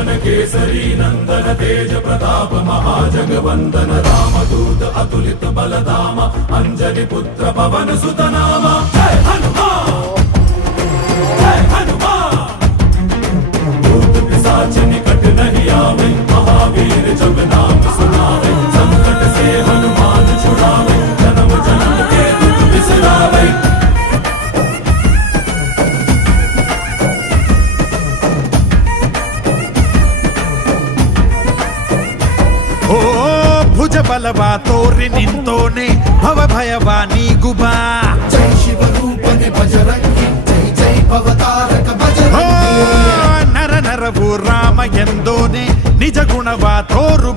पवन केसरी नंदन तेज प्रताप महाजगवंदन रामदूत अतुलित बलधाम अंजनी पुत्र पवन सुत नाम जय हनुमान जय हनुमान। भूत पिशाच निकट नहीं आवे महावीर जब नाम सुनावे संकट से हनुमान छुड़ावे जन्म जन्म के दुख बिसरावे। ಓ ಭುಜ ಬಲವ ತೋರಿ ನಿಂತೋನೆ ಭವ ಭಯವ ನೀಗುಬಾ ಜೈ ಶಿವರೂಪನೆ ಬಜರಂಗಿ ಜೈ ಜೈ ಭವತಾರಕ ಬಜರಂಗಿ ನರ ನರವು ರಾಮ ಎಂದೋನೆ ನಿಜ ಗುಣವ ತೋರು